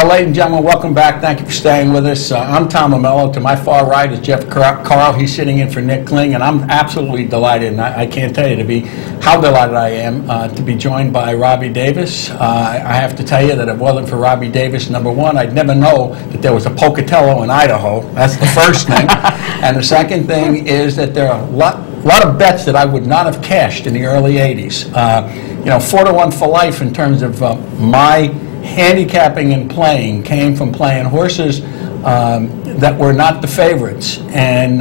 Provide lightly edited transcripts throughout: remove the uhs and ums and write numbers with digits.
Well, ladies and gentlemen, welcome back. Thank you for staying with us. I'm Tom Amello. To my far right is Jeff Carl. He's sitting in for Nick Kling, and I'm absolutely delighted, and I can't tell you how delighted I am to be joined by Robbie Davis. I have to tell you that if it wasn't for Robbie Davis, number one, I'd never know that there was a Pocatello in Idaho. That's the first thing. And the second thing is that there are a lot of bets that I would not have cashed in the early 80s. 4-to-1 for life in terms of my handicapping and playing came from playing horses that were not the favorites. And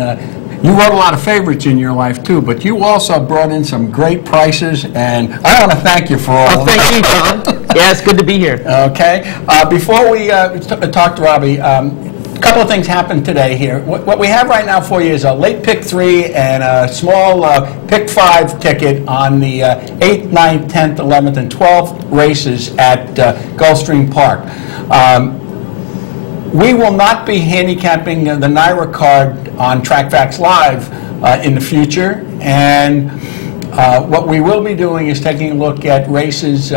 you wrote a lot of favorites in your life too, but you also brought in some great prices, and I want to thank you for all of that. Thank you, Tom. Yeah, it's good to be here. Okay. Before we talk to Robbie, a couple of things happened today here. What we have right now for you is a late pick 3 and a small pick 5 ticket on the 8th, 9th, 10th, 11th, and 12th races at Gulfstream Park. We will not be handicapping the NYRA card on Track Facts Live in the future, and what we will be doing is taking a look at races,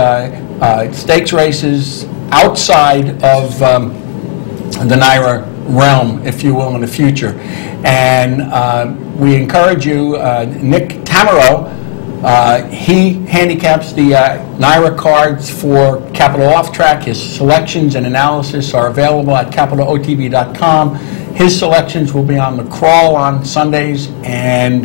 stakes races outside of the NYRA realm, if you will, in the future. And we encourage you, Nick Tamaro, he handicaps the NYRA cards for Capital Off Track. His selections and analysis are available at capitalotv.com. His selections will be on the crawl on Sundays, and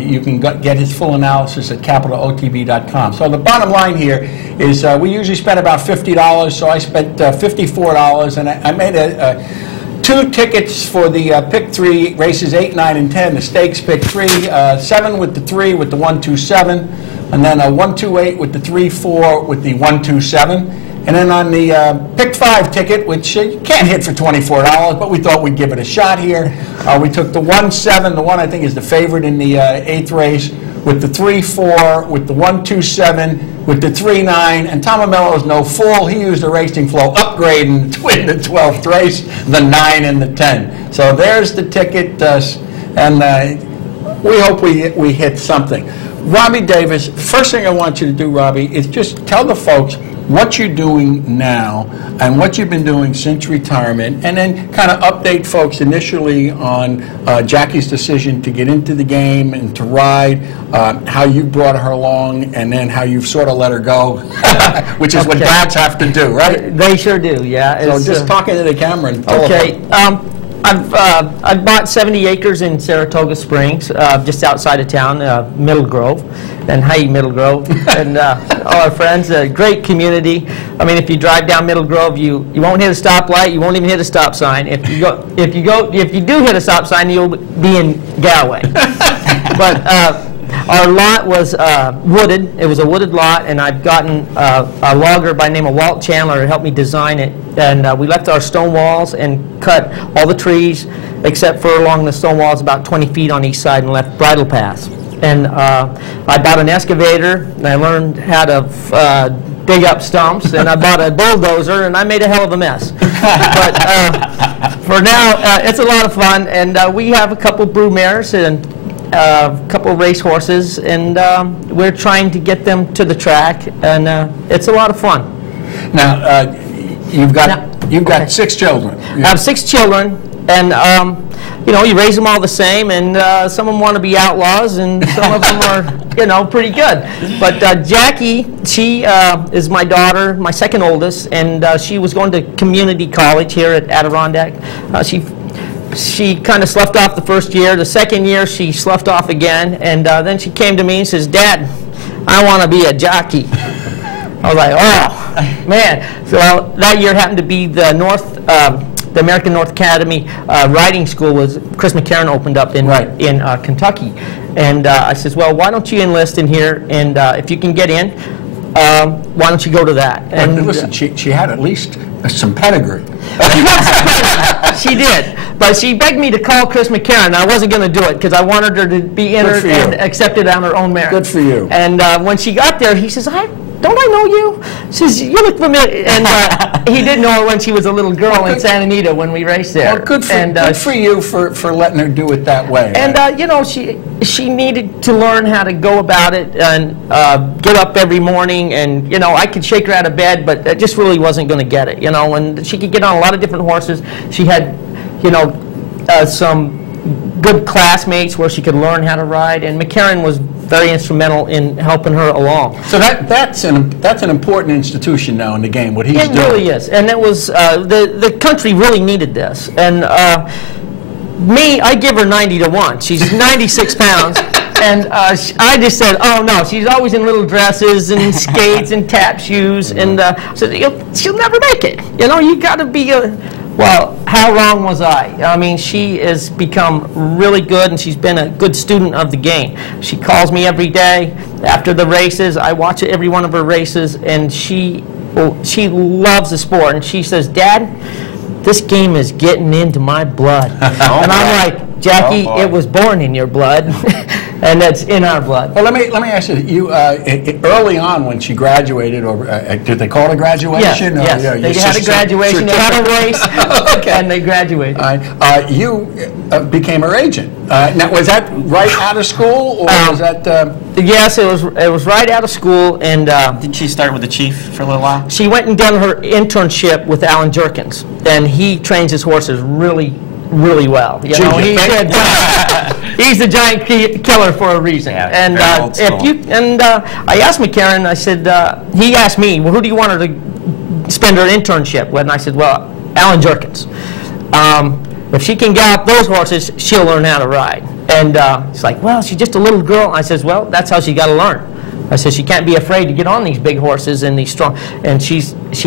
you can get his full analysis at capitalotv.com. So the bottom line here is we usually spend about $50, so I spent $54, and I made 2 tickets for the pick 3 races 8, 9, and 10. The stakes pick 3, 7 with the 3 with the 1, 2, 7, and then a 1, 2, 8 with the 3, 4 with the 1, 2, 7. And then on the pick 5 ticket, which you can't hit for $24, but we thought we'd give it a shot here. We took the 1, 7, the one I think is the favorite in the 8th race, with the 3, 4, with the 1, 2, 7, with the 3, 9, and Tom Amello is no fool. He used a racing flow upgrade in the 12th race, the 9 and the 10. So there's the ticket, and we hope we hit something. Robbie Davis, first thing I want you to do, Robbie, is just tell the folks what you're doing now and what you've been doing since retirement, and then kind of update folks initially on Jackie's decision to get into the game and to ride, how you brought her along, and then how you've sort of let her go, which is what dads have to do, right? They sure do, yeah. So just talking to the camera and okay. I've bought 70 acres in Saratoga Springs, just outside of town, Middle Grove, and hi Middle Grove, and all our friends. A great community. I mean, if you drive down Middle Grove, you won't hit a stoplight. You won't even hit a stop sign. If you do hit a stop sign, you'll be in Galway. But our lot was wooded. It was a wooded lot, and I've gotten a logger by the name of Walt Chandler to help me design it. And we left our stone walls and cut all the trees, except for along the stone walls about 20 feet on each side, and left bridle paths. And I bought an excavator, and I learned how to dig up stumps, and I bought a bulldozer, and I made a hell of a mess. But for now, it's a lot of fun, and we have a couple brood mares and a couple of race horses, and we're trying to get them to the track, and it's a lot of fun. Now, you've got 6 children. I have 6 children, and you raise them all the same, and some of them want to be outlaws, and some of them are, pretty good. But Jackie, she is my daughter, my second oldest, and she was going to community college here at Adirondack. She kind of sloughed off the first year. The second year, she sloughed off again, and then she came to me and says, "Dad, I want to be a jockey." I was like, "Oh, man." So that year happened to be the American North Academy riding school was Chris McCarron opened up in Kentucky, and I says, "Well, why don't you enlist in here, and if you can get in, why don't you go to that?" And listen, she had at least some pedigree. She did, but she begged me to call Chris McCarron, and I wasn't going to do it because I wanted her to be entered and accepted on her own merit. Good for you. And when she got there, he says, don't I know you? She says, you look familiar. And he did know her when she was a little girl in Santa Anita when we raced there. Well, good for you for letting her do it that way. And, you know, she needed to learn how to go about it and get up every morning. And, you know, I could shake her out of bed, but I just really wasn't going to get it, you know. And she could get on a lot of different horses. She had, you know, some good classmates where she could learn how to ride, and McCarran was very instrumental in helping her along. So that's an important institution now in the game, what he's doing. It really is, and it was, the country really needed this. And me, I give her 90 to 1. She's 96 pounds. And I just said, oh no, she's always in little dresses and skates and tap shoes, and I said, she'll never make it. You know, you got to be well, how wrong was I? I mean, she has become really good, and she's been a good student of the game. She calls me every day after the races. I watch every one of her races, and she loves the sport. And she says, Dad, this game is getting into my blood. And I'm like, Jackie, it was born in your blood, and that's in our blood. Well, let me ask you. You early on when she graduated, or did they call it a graduation? Yes, they had a graduation. They had a race, okay, and they graduated. You became her agent. Now, was that right out of school, or was that? Yes, it was right out of school, and didn't she start with the chief for a little while? She went and done her internship with Alan Jerkins, and he trains his horses really well. You know, he's a giant killer for a reason. Yeah, and I asked McCarran. I said, he asked me, well, who do you want her to spend her internship with? And I said, well, Alan Jerkins. If she can gallop those horses, she'll learn how to ride. And he's like, well, she's just a little girl. I says, well, that's how she got to learn. I said, she can't be afraid to get on these big horses and these strong. And she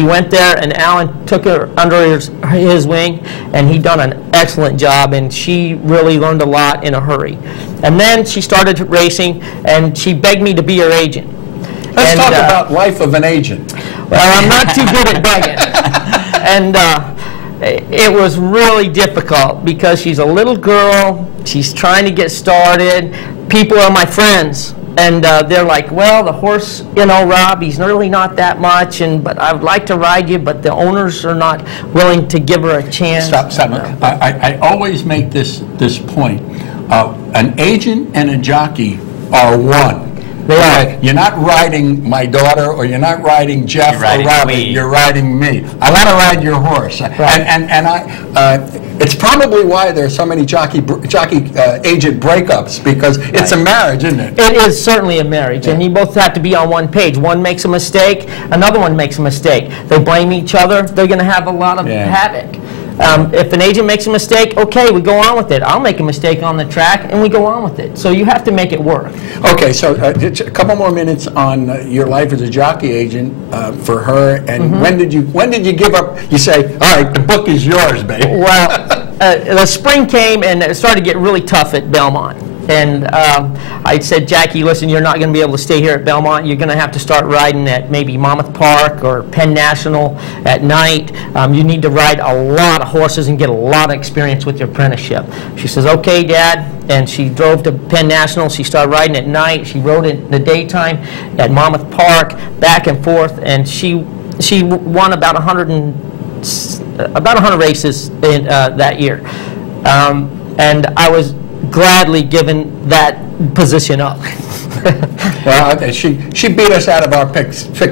went there, and Alan took her under his wing, and he done an excellent job, and she really learned a lot in a hurry. And then she started racing, and she begged me to be her agent. Let's talk about life of an agent. Well, I'm not too good at begging. And it was really difficult because she's a little girl, she's trying to get started, people are my friends. And they're like, well, the horse, you know, Rob, he's really not that much, but I would like to ride you, but the owners are not willing to give her a chance. Stop. I always make this point. An agent and a jockey are one. You're not riding my daughter, or you're not riding Jeff or Robbie. You're riding me. I want to ride your horse, right. and it's probably why there's so many jockey agent breakups, because it's a marriage, isn't it? It is certainly a marriage, and you both have to be on one page. One makes a mistake, another one makes a mistake. They blame each other. They're going to have a lot of havoc. If an agent makes a mistake, okay, we go on with it. I'll make a mistake on the track, and we go on with it. So you have to make it work. Okay, so a couple more minutes on your life as a jockey agent for her. And when did you give up? You say, all right, the book is yours, baby. Well, the spring came, and it started to get really tough at Belmont. And I said, Jackie, listen, you're not going to be able to stay here at Belmont. You're going to have to start riding at maybe Monmouth Park or Penn National at night. You need to ride a lot of horses and get a lot of experience with your apprenticeship. She says, okay, Dad. And she drove to Penn National. She started riding at night. She rode in the daytime at Monmouth Park, back and forth. And she won about 100 races in, that year. And I was gladly given that position up. Well, okay, she beat us out of our pick 4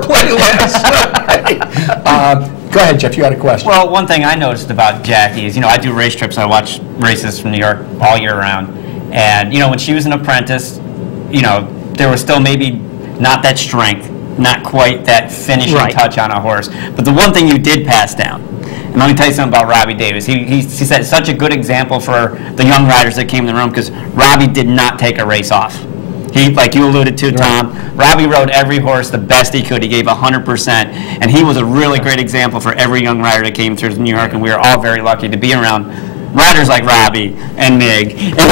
playlist. Go ahead, Jeff. You had a question. Well, one thing I noticed about Jackie is, you know, I do race trips. I watch races from New York all year round, and you know, when she was an apprentice, you know, there was still maybe not that strength, not quite that finishing touch on a horse. But the one thing you did pass down. And let me tell you something about Robbie Davis. He set such a good example for the young riders that came in the room, because Robbie did not take a race off. He, like you alluded to, Tom, Robbie rode every horse the best he could. He gave 100%, and he was a really great example for every young rider that came through New York, and we were all very lucky to be around riders like Robbie and Mig. And, and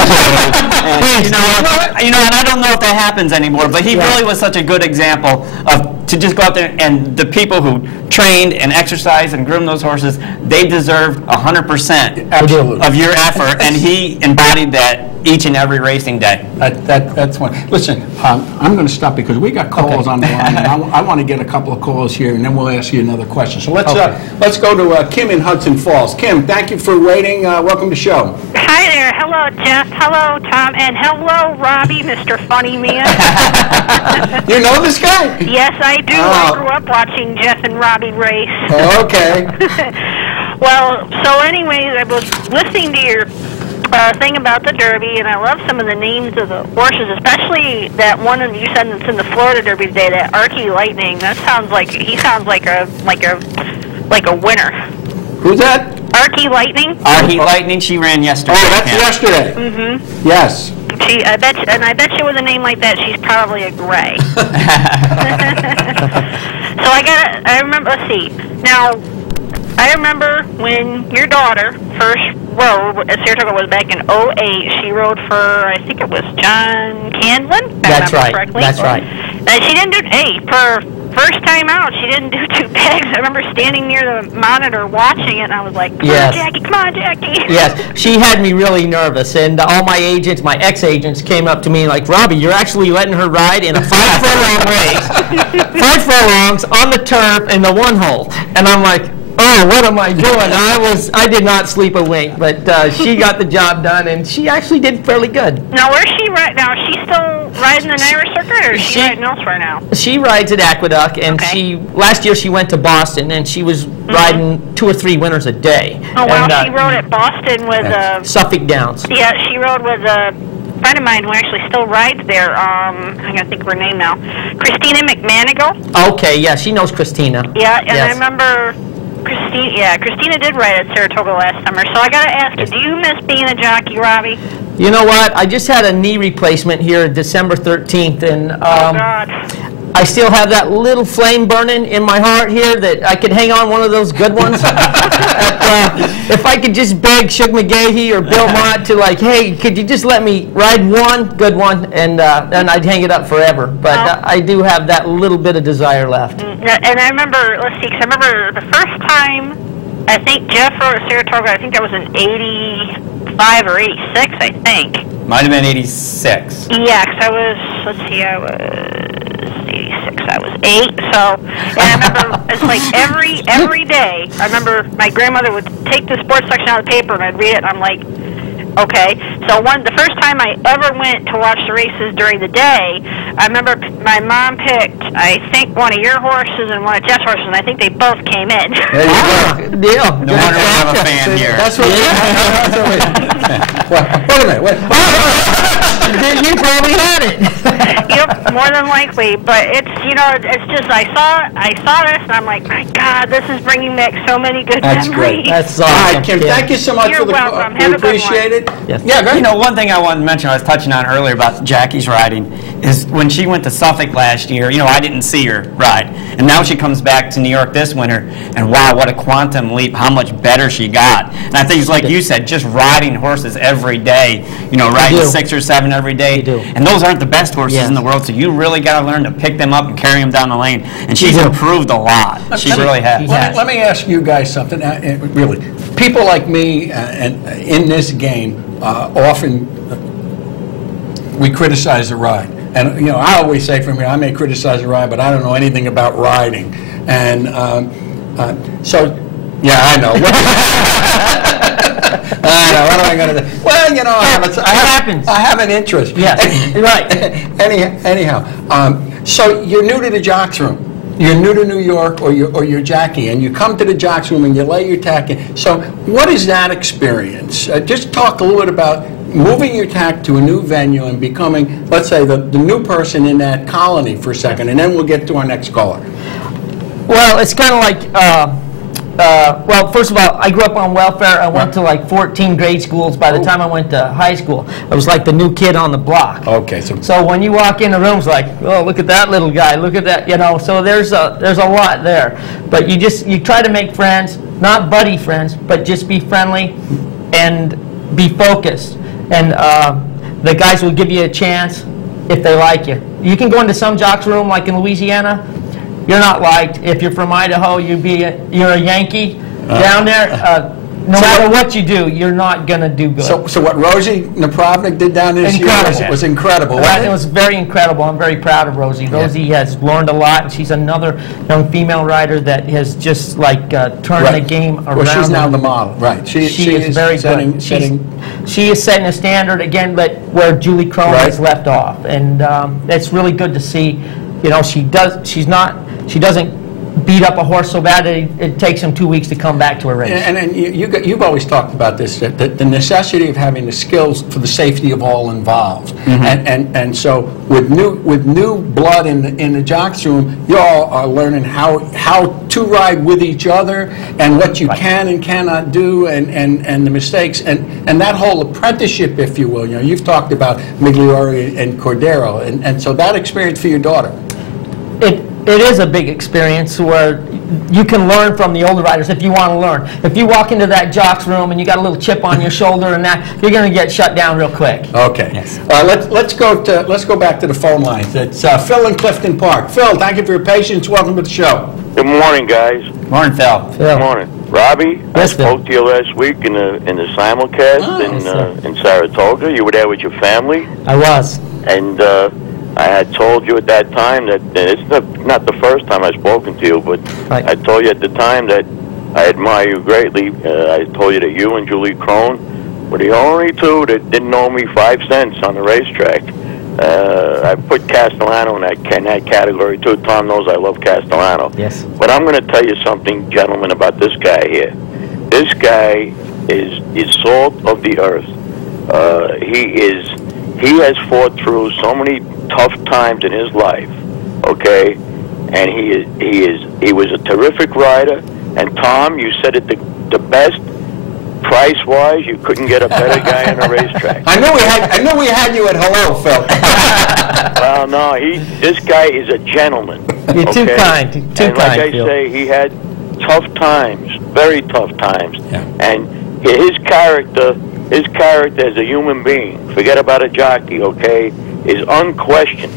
I don't know if that happens anymore, but he really was such a good example of to just go out there, and the people who trained and exercised and groomed those horses, they deserved 100% of your effort, and he embodied that each and every racing day. That's one. Listen, I'm going to stop because we got calls on the line, and I want to get a couple of calls here, and then we'll ask you another question. So let's go to Kim in Hudson Falls. Kim, thank you for waiting. Welcome to the show. Hi there. Hello, Jeff. Hello, Tom. And hello, Robbie, Mr. Funny Man. You know this guy? Yes, I do. I grew up watching Jeff and Robbie race. Okay. Well, so anyways, I was listening to your thing about the Derby, and I love some of the names of the horses, especially that one you said that's in the Florida Derby today, that Archie Lightning. That sounds like he sounds like a winner. Who's that? Archie Lightning. Archie Lightning. She ran yesterday. Oh, that's yesterday. Mm-hmm. Yes. I bet you with a name like that, she's probably a gray. So I remember. Let's see. Now, I remember when your daughter first rode at Saratoga was back in '08. She rode for, I think it was John Candlin. That's right. Correctly. That's right. And she didn't do. For first time out, she didn't do 2 pegs. I remember standing near the monitor watching it, and I was like, come on, Jackie, come on, Jackie. Yes, she had me really nervous, and all my agents, my ex-agents, came up to me like, Robbie, you're actually letting her ride in a 5-furlong race, 5 furlongs on the turf in the 1-hole. And I'm like, oh, what am I doing? I did not sleep a wink, but she got the job done, and she actually did fairly good. Now, where's she right now? Is she still riding the NYRA circuit, or is she riding elsewhere now? She rides at Aqueduct, and last year she went to Boston, and she was riding 2 or 3 winners a day. Oh, wow, she rode at Boston with Suffolk Downs. Yeah, she rode with a friend of mine who actually still rides there. I'm going to think of her name now. Christina McManigal. Okay, yeah, she knows Christina. Yeah, and I remember Christina did ride at Saratoga last summer. So I got to ask you, do you miss being a jockey, Robbie? You know what? I just had a knee replacement here December 13th, and oh, God. I still have that little flame burning in my heart here that I could hang on one of those good ones. If I could just beg Shug McGahee or Bill Mott to, like, hey, could you just let me ride one good one, and then I'd hang it up forever. But I do have that little bit of desire left. And I remember, let's see, because I remember the first time I think Jeff rode at Saratoga, I think that was in 85 or 86, I think. Might have been 86. Yeah, because I was 86. I was 8. So, and I remember it's like every day. I remember my grandmother would take the sports section out of the paper and I'd read it, and I'm like, okay. So the first time I ever went to watch the races during the day, I remember my mom picked, I think, one of your horses and one of Jeff's horses, and I think they both came in. There you go. Deal. No wonder we have a fan here. That's what. Wait a minute. You probably had it. Yep, more than likely. But it's it's just I saw this and I'm like, my God, this is bringing back so many good That's memories. great. That's All awesome. right, Kim, thank you so much You're for the welcome. call. Have We a good appreciate it. Yes. Yeah, go ahead. One thing I wanted to mention, I was touching on earlier about Jackie's riding, is when she went to Suffolk last year, I didn't see her ride. And now she comes back to New York this winter, and wow, what a quantum leap, how much better she got. And I think it's like you said, just riding horses every day, riding 6 or 7 every day. And those aren't the best horses in the world, so you really got to learn to pick them up and carry them down the lane. And she's improved a lot. She really has. Let me ask you guys something. Really, people like me and in this game often we criticize the ride. And I always say from here, I may criticize the ride, but I don't know anything about riding. And so, yeah, I know. I know. What am I going to do? Well, I have an interest. Yeah, right. Anyhow, so you're new to the jocks room. You're new to New York, or you're jockey, and you come to the jocks room and you lay your tack in. So, what is that experience? Just talk a little bit about moving your tack to a new venue and becoming, let's say, the new person in that colony for a second, and then we'll get to our next caller. Well, it's kind of like, well, first of all, I grew up on welfare. I went to like 14 grade schools. By the time I went to high school, I was like the new kid on the block. Okay. So when you walk in the room, it's like, oh, look at that little guy. Look at that, So there's a lot there. But you try to make friends, not buddy friends, but just be friendly and be focused. And the guys will give you a chance if they like you. You can go into some jocks room, like in Louisiana. You're not liked. If you're from Idaho, you're a Yankee. Down there, no matter what you do, you're not going to do good. So what Rosie Napravnik did down this year was incredible, wasn't It was very incredible. I'm very proud of Rosie. Rosie has learned a lot, and she's another young female rider that has just like turned the game around. Well, she's now the model, right? She is very good. She is setting a standard again, but where Julie Crone has left off, and it's really good to see. You know, she doesn't beat up a horse so bad that it takes him 2 weeks to come back to a race. And you've always talked about this, that the necessity of having the skills for the safety of all involved. And so with new blood in the jocks room, you all are learning how to ride with each other and what you can and cannot do and the mistakes and that whole apprenticeship, if you will. You know, you've talked about Migliori and Cordero, and so that experience for your daughter. It is a big experience where you can learn from the older riders if you want to learn. If you walk into that jock's room and you got a little chip on your shoulder and that, you're going to get shut down real quick. Okay. Yes. Let's go back to the phone lines. It's Phil in Clifton Park. Phil, thank you for your patience. Welcome to the show. Good morning, guys. Morning, Phil. Good morning, Robbie. Yes, I spoke to you last week in the simulcast in Saratoga. You were there with your family. I was. And I had told you at that time that it's not the first time I've spoken to you, but I told you at the time that I admire you greatly. I told you that you and Julie Crone were the only two that didn't owe me 5 cents on the racetrack. I put Castellano in that category too. Tom knows I love Castellano. Yes. But I'm going to tell you something, gentlemen, about this guy here. This guy is salt of the earth. He has fought through so many tough times in his life, okay, and he was a terrific rider. And Tom, you said it the best price-wise. You couldn't get a better guy on a racetrack. I knew we had you at hello, Phil. Well, no, this guy is a gentleman. You're too kind. And like I say, he had tough times, very tough times, and his character as a human being, forget about a jockey, okay, is unquestioned.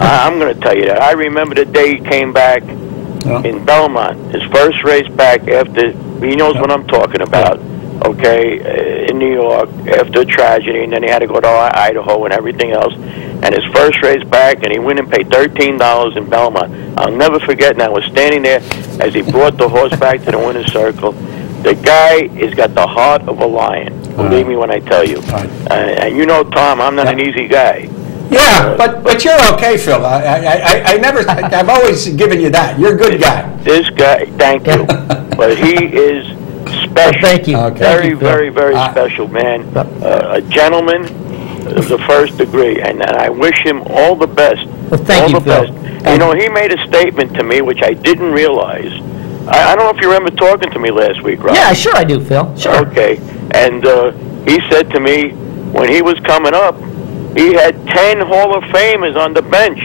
I'm going to tell you that. I remember the day he came back in Belmont, his first race back after, he knows what I'm talking about, okay, in New York, after a tragedy, and then he had to go to Idaho and everything else. And his first race back, and he went and paid $13 in Belmont. I'll never forget, and I was standing there as he brought the horse back to the winner's circle. The guy has got the heart of a lion. Believe me when I tell you. And you know, Tom, I'm not an easy guy. Yeah, but you're okay, Phil. I've always given you that. You're a good guy. This guy, thank you. But he is special. Thank you. Okay. Very special, man. A gentleman of the first degree, and I wish him all the best. Well, thank you, Phil. You know, he made a statement to me which I didn't realize. I don't know if you remember talking to me last week, Rob. Yeah, sure I do, Phil. Sure. Okay. And he said to me, when he was coming up, he had 10 Hall of Famers on the bench.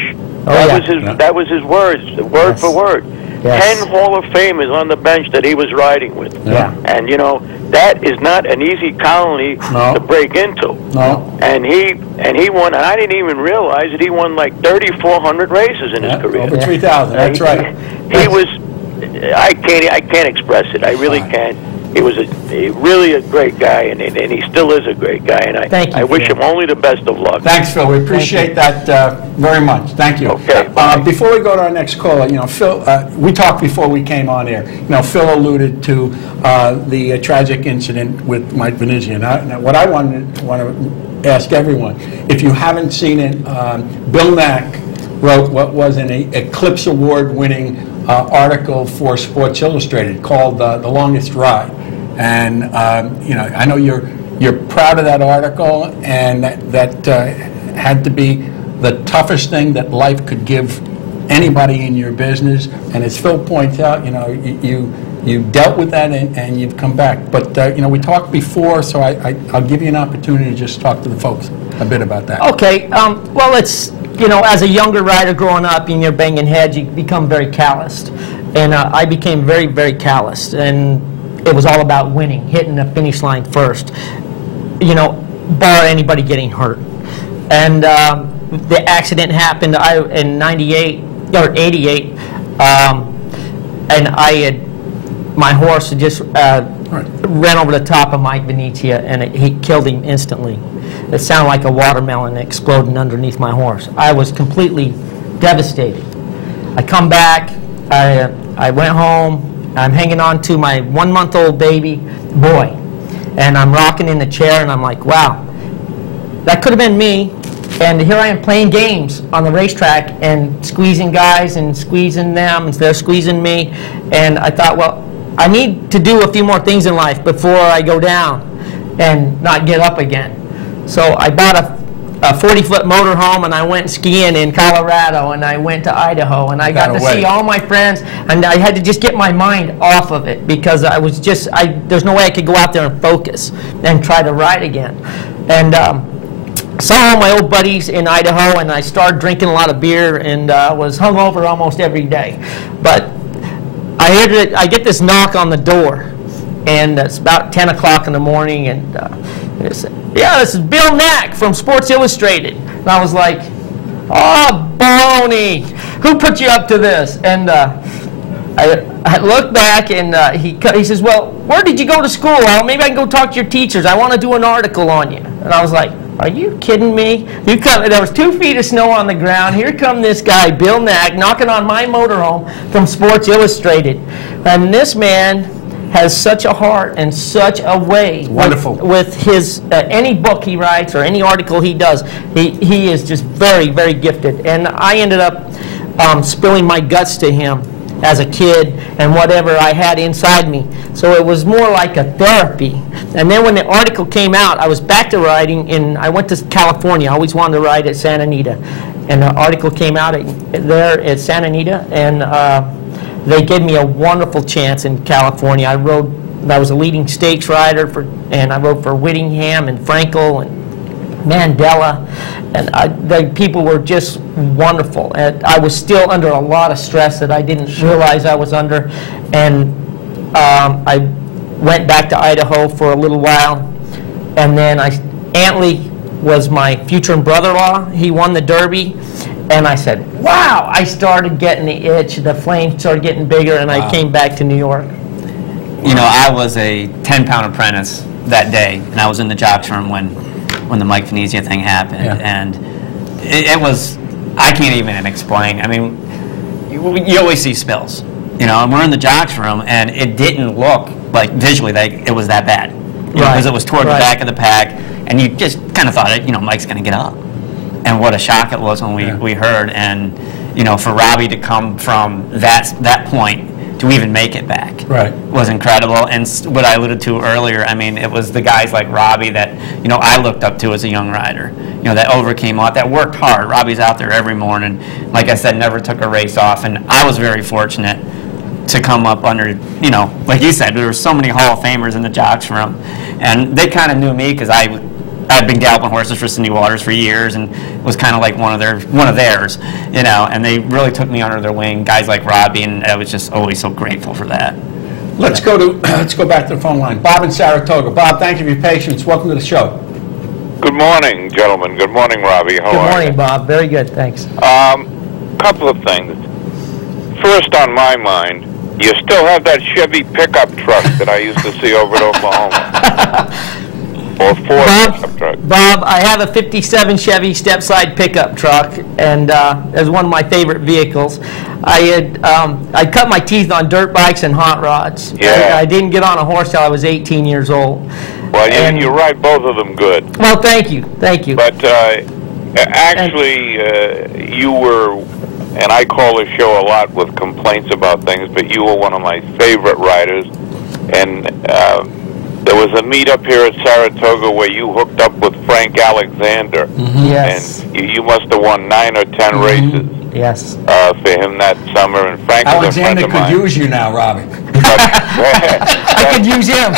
That was his words, word for word. Yes. 10 Hall of Famers on the bench that he was riding with. Yeah. And, you know, that is not an easy colony to break into. No. And he won, and I didn't even realize that he won like 3,400 races in his career. Over 3,000, that's right. He was, I can't express it. I really can't. He was really a great guy, and he still is a great guy. And I wish him only the best of luck. Thanks, Phil. We appreciate that very much. Thank you. Okay. Before we go to our next caller, you know, Phil, we talked before we came on air. You know, Phil alluded to the tragic incident with Mike Venezia. Now, what I want to ask everyone, if you haven't seen it, Bill Nack wrote what was an Eclipse Award-winning article for Sports Illustrated called "The Longest Ride," and you know, I know you're proud of that article, and that had to be the toughest thing that life could give anybody in your business. And as Phil points out, you know, you dealt with that and you've come back. But you know, we talked before, so I'll give you an opportunity to just talk to the folks a bit about that. Okay. Well, it's, you know, as a younger rider growing up and you're banging heads, you become very calloused. And I became very, very calloused. And it was all about winning, hitting the finish line first, you know, bar anybody getting hurt. And the accident happened in 98 or 88, and I had my horse just ran over the top of Mike Venezia, and he killed him instantly. It sounded like a watermelon exploding underneath my horse. I was completely devastated. I come back, I went home, I'm hanging on to my 1-month-old baby boy, and I'm rocking in the chair, and I'm like, wow, that could have been me. And here I am playing games on the racetrack and squeezing guys and squeezing them, and they're squeezing me. And I thought, well, I need to do a few more things in life before I go down and not get up again. So I bought a 40-foot motorhome, and I went skiing in Colorado, and I went to Idaho, and I got to see all my friends, and I had to just get my mind off of it because I was just, there's no way I could go out there and focus and try to ride again. And saw all my old buddies in Idaho, and I started drinking a lot of beer and was hungover almost every day. But I get this knock on the door, and it's about 10 o'clock in the morning, and it said, yeah, this is Bill Knack from Sports Illustrated. And I was like, oh, baloney, who put you up to this? And I looked back, and he says, well, where did you go to school? Well, maybe I can go talk to your teachers. I want to do an article on you. And I was like, are you kidding me? There was 2 feet of snow on the ground. Here come this guy, Bill Knack, knocking on my motorhome from Sports Illustrated. And this man has such a heart and such a way with his any book he writes or any article he does. He is just very, very gifted. And I ended up spilling my guts to him as a kid and whatever I had inside me. So it was more like a therapy. And then when the article came out, I was back to riding, and I went to California. I always wanted to ride at Santa Anita. And the article came out there at Santa Anita, and they gave me a wonderful chance in California. I was a leading stakes rider, and I rode for Whittingham and Frankel and Mandela, and the people were just wonderful. And I was still under a lot of stress that I didn't realize I was under, and I went back to Idaho for a little while, and then Antley was my future brother-in-law. He won the Derby, and I said, wow, I started getting the itch, the flame started getting bigger, and I came back to New York. You know, I was a 10-pound apprentice that day, and I was in the jocks room when the Mike Venezia thing happened, and it was, I can't even explain. I mean, you always see spills, you know, and we're in the jocks room, and it didn't look like visually that it was that bad, because it was toward the back of the pack, and you just kind of thought, you know, Mike's going to get up. And what a shock it was when we heard, and you know, for Robbie to come from that point to even make it back was incredible. And what I alluded to earlier, I mean, it was the guys like Robbie that, you know, I looked up to as a young rider, you know, that overcame a lot, that worked hard. Robbie's out there every morning, like I said, never took a race off, and I was very fortunate to come up under, you know, like you said, there were so many Hall of Famers in the jocks room, and they kind of knew me because I'd been galloping horses for Cindy Waters for years, and was kind of like one of theirs, you know. And they really took me under their wing, guys like Robbie, and I was just always so grateful for that. Let's go back to the phone line. Bob in Saratoga. Bob, thank you for your patience. Welcome to the show. Good morning, gentlemen. Good morning, Robbie. How are you? Good morning, Bob. Very good, thanks. Couple of things. First on my mind, you still have that Chevy pickup truck that I used to see over at Oklahoma. Or Ford pickup truck. Bob, I have a 57 Chevy step-side pickup truck, and it's one of my favorite vehicles. I cut my teeth on dirt bikes and hot rods. Yeah. I didn't get on a horse till I was 18 years old. Well, you ride both of them good. Well, thank you. Thank you. But actually, you were, and I call the show a lot with complaints about things, but you were one of my favorite riders. And there was a meet up here at Saratoga where you hooked up with Frank Alexander. Mm-hmm. Yes. And you must have won 9 or 10 races. Yes. For him that summer. And Frank was a friend of mine. Alexander could use you now, Robbie. I could use him.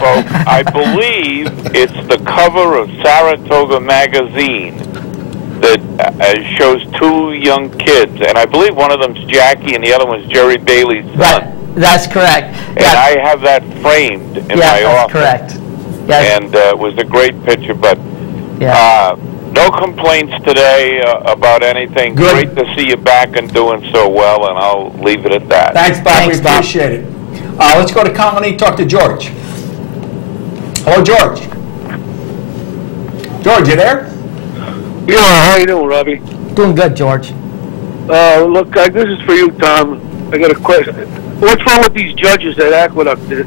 Well, I believe it's the cover of Saratoga magazine that shows 2 young kids, and I believe one of them's Jackie and the other one's Jerry Bailey's son. Right. That's correct. And I have that framed in my office. Correct. Yes. And it was a great picture, but no complaints today about anything. Good. Great to see you back and doing so well, and I'll leave it at that. Thanks, Bob. We appreciate it. Let's go to Colony, talk to George. Hello, George. George, you there? Yeah, how you doing, Robbie? Doing good, George. Look, this is for you, Tom. I got a question. What's wrong with these judges at Aqueduct? They're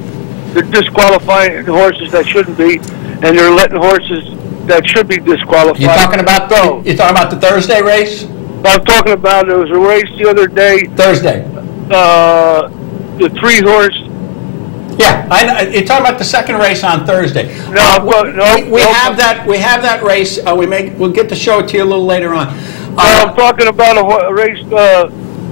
disqualifying horses that shouldn't be, and they're letting horses that should be disqualified. You're talking about the Thursday race? I'm talking about, there was a race the other day. Thursday. The 3-horse. Yeah, I know. You're talking about the second race on Thursday. We have that race. We'll get to show it to you a little later on. I'm talking about a race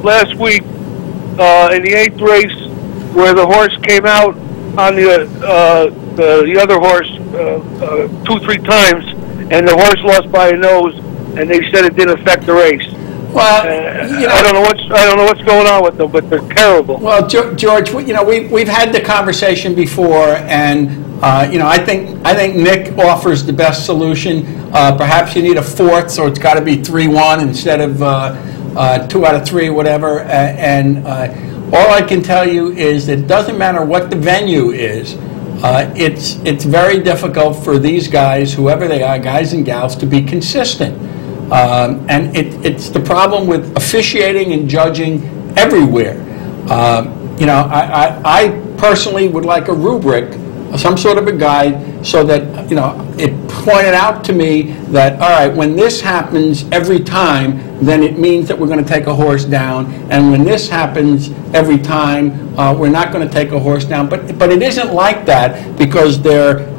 last week in the 8th race where the horse came out on the other horse 2-3 times, and the horse lost by a nose, and they said it didn't affect the race. Well, I don't know what's going on with them, but they're terrible. Well, George, we've had the conversation before, and I think Nick offers the best solution. Perhaps you need a 4th, so it's got to be 3-1 instead of 2 out of 3, whatever. And all I can tell you is that it doesn't matter what the venue is. It's very difficult for these guys, whoever they are, guys and gals, to be consistent. And it's the problem with officiating and judging everywhere. I personally would like a rubric, some sort of a guide, so that, it pointed out to me that, all right, when this happens every time, then it means that we're going to take a horse down. And when this happens every time, we're not going to take a horse down. But it isn't like that, because they're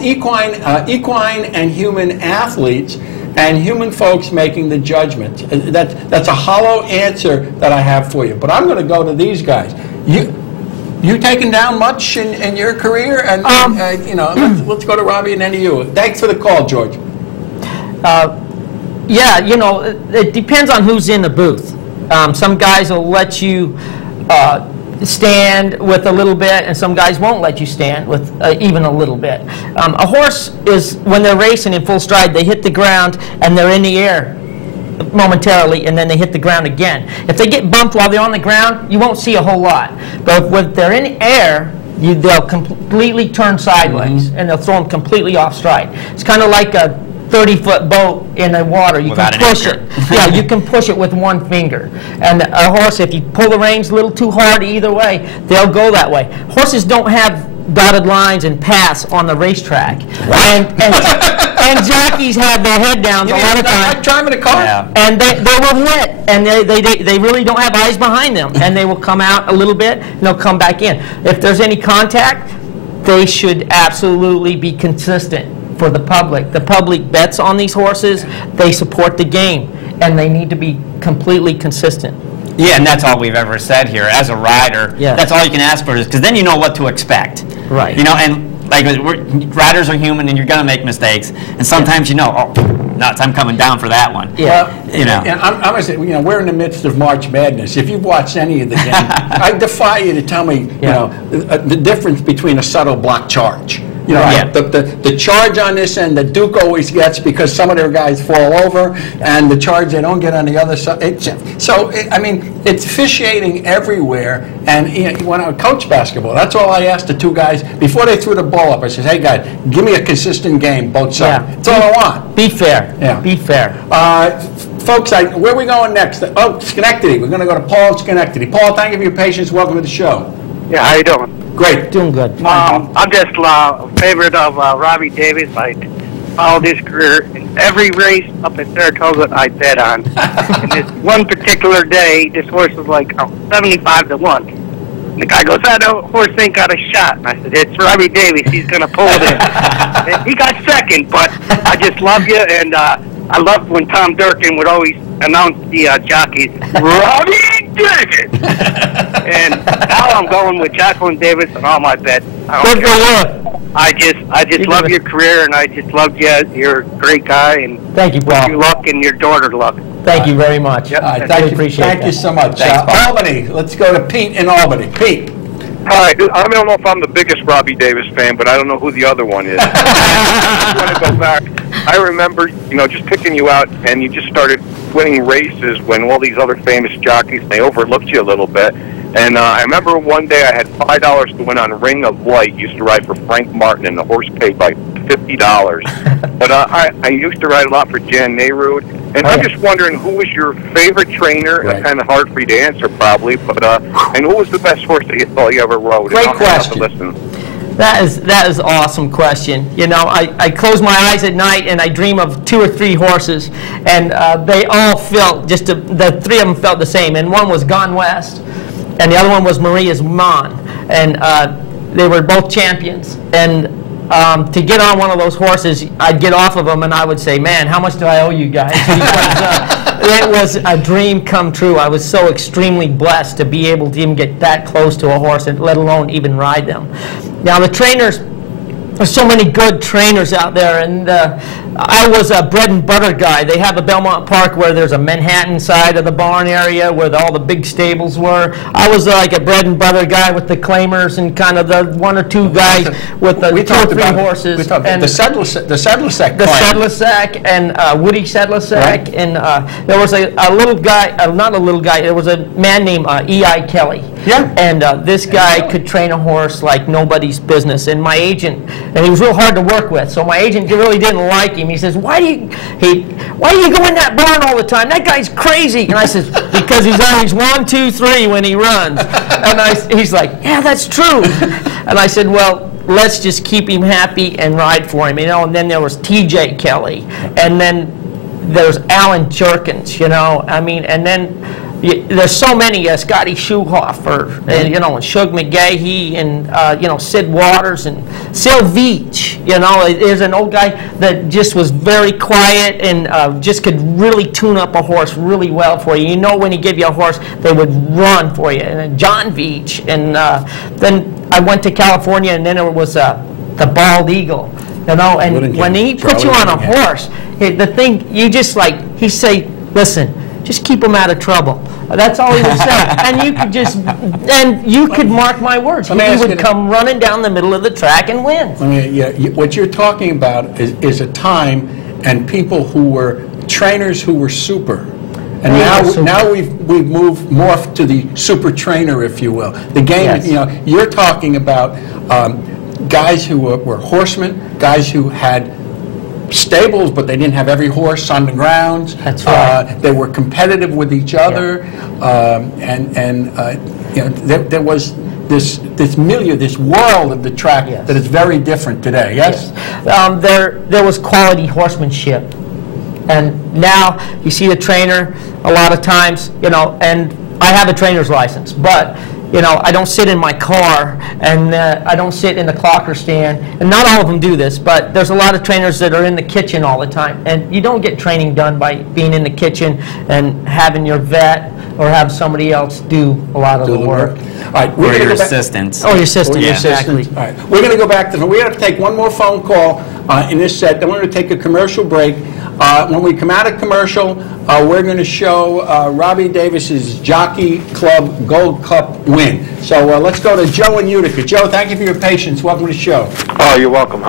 equine and human athletes, and human folks making the judgments. That's a hollow answer that I have for you. But I'm going to go to these guys. You taken down much in your career? And let's go to Robbie and then to you. Thanks for the call, George. Yeah, it depends on who's in the booth. Some guys will let you stand with a little bit, and some guys won't let you stand with even a little bit. A horse is, when they're racing in full stride, they hit the ground and they're in the air momentarily, and then they hit the ground again. If they get bumped while they're on the ground, you won't see a whole lot. But when they're in the air, they'll completely turn sideways, and they'll throw them completely off stride. It's kind of like a 30-foot boat in the water. You can push it. Yeah, you can push it with one finger. And a horse, if you pull the reins a little too hard either way, they'll go that way. Horses don't have dotted lines and paths on the racetrack. And jockeys have their head down a lot of times. Like driving a car? Yeah. And they will hit, and they really don't have eyes behind them. And they will come out a little bit, and they'll come back in. If there's any contact, they should absolutely be consistent for the public. The public bets on these horses. They support the game, and they need to be completely consistent. Yeah, and that's all we've ever said here. As a rider, that's all you can ask for, is because then you know what to expect. Right. And like riders are human, and you're going to make mistakes. And sometimes oh, nuts, I'm coming down for that one. Yeah. And I'm going to say, we're in the midst of March Madness. If you've watched any of the games, I defy you to tell me, the difference between a subtle block charge. The charge on this end that Duke always gets because some of their guys fall over, and the charge they don't get on the other side. It's officiating everywhere. And when I coach basketball, that's all I asked the two guys before they threw the ball up. I said, "Hey guys, give me a consistent game, both sides. That's all I want. Be fair. Yeah. Be fair." Folks, where are we going next? Oh, Schenectady. We're going to go to Paul, Schenectady. Paul, thank you for your patience. Welcome to the show. Yeah, how you doing? Great. Doing good. I'm just a favorite of Robbie Davis. I followed his career. In every race up at Saratoga, I bet on. And this one particular day, this horse was like 75 to 1. And the guy goes, "That horse ain't got a shot." And I said, "It's Robbie Davis. He's going to pull it in." And he got second, but I just love you. And I loved when Tom Durkin would always announce the jockeys, "Robbie Davis." And now I'm going with Jacqueline Davis on all my bets. I just love your career, and I just love you. You're a great guy, and thank you, Paul. Wish you luck and your daughter luck. Thank you very much. Yep. Thank you so much. Albany, let's go to Pete in Albany. Pete. Hi, I don't know if I'm the biggest Robbie Davis fan, but I don't know who the other one is. I want to go back. I remember, just picking you out, and you just started winning races when all these other famous jockeys, they overlooked you a little bit. And I remember one day I had $5 to win on Ring of Light. Used to ride for Frank Martin, and the horse paid like $50. But I used to ride a lot for Jan Nehru. And I'm just wondering, who was your favorite trainer? Right. It's kind of hard for you to answer, probably. But and who was the best horse that you thought you ever rode? Great And I'll have question. to listen. That is an awesome question. You know, I close my eyes at night and I dream of 2 or 3 horses, and they all felt the 3 of them felt the same. And one was Gone West, and the other one was Maria's Mon, and they were both champions. And to get on one of those horses, I'd get off of them and I would say, "Man, how much do I owe you guys?" Because it was a dream come true. I was so extremely blessed to be able to even get that close to a horse, and let alone even ride them. Now the trainers, there's so many good trainers out there, and I was a bread and butter guy. They have a Belmont Park where there's a Manhattan side of the barn area where all the big stables were. I was like a bread and butter guy with the claimers and kind of the 1 or 2 guys with the 2 or 3 horses. We talked about the Sedlacek The claim. Sedlacek and Woody Sedlacek, Right. and there was a little guy, not a little guy, there was a man named E.I. Kelly. Yeah. And this guy could train a horse like nobody's business. And my agent, and he was real hard to work with, so my agent really didn't like him. He says, why do you go in that barn all the time? That guy's crazy. And I says, because he's on his 1, 2, 3 when he runs. And he's like, yeah, that's true. And I said, well, let's just keep him happy and ride for him, you know. And then there was T.J. Kelly, and then there's Alan Jerkins, you know. I mean, and then there's so many, Scotty Schuhofer, and, you know, and Shug McGahee, and you know, Sid Waters, and Sil Veach. You know, there's an old guy that just was very quiet and just could really tune up a horse really well for you. You know, when he give you a horse, they would run for you. And then John Veach, and then I went to California, and then there was the Bald Eagle. You know, and when he put you on a horse, the thing, you just like, he'd say, listen, just keep him out of trouble. That's all he would say. And you could just, and you could mark my words. He would come running down the middle of the track and win. I mean, yeah, what you're talking about is a time and people who were trainers who were super. And now we've morphed to the super trainer, if you will. The game, Yes. you know, you're talking about guys who were horsemen, guys who had stables, but they didn't have every horse on the grounds. That's right. They were competitive with each other, you know, there was this milieu, this world of the track that is very different today. Yes. There was quality horsemanship, and now you see a trainer a lot of times, you know, and I have a trainer's license, but you know, I don't sit in my car, and I don't sit in the clocker stand, and not all of them do this, but there's a lot of trainers that are in the kitchen all the time, and you don't get training done by being in the kitchen and having your vet or have somebody else do a lot of the work. All right, Or your assistants. Oh, your assistant, Yeah. exactly. All right, we're going to go back to we have to take one more phone call in this set. Then we're going to take a commercial break. When we come out of commercial, we're going to show Robbie Davis's Jockey Club Gold Cup win. So let's go to Joe in Utica. Joe, thank you for your patience. Welcome to the show. Oh, you're welcome.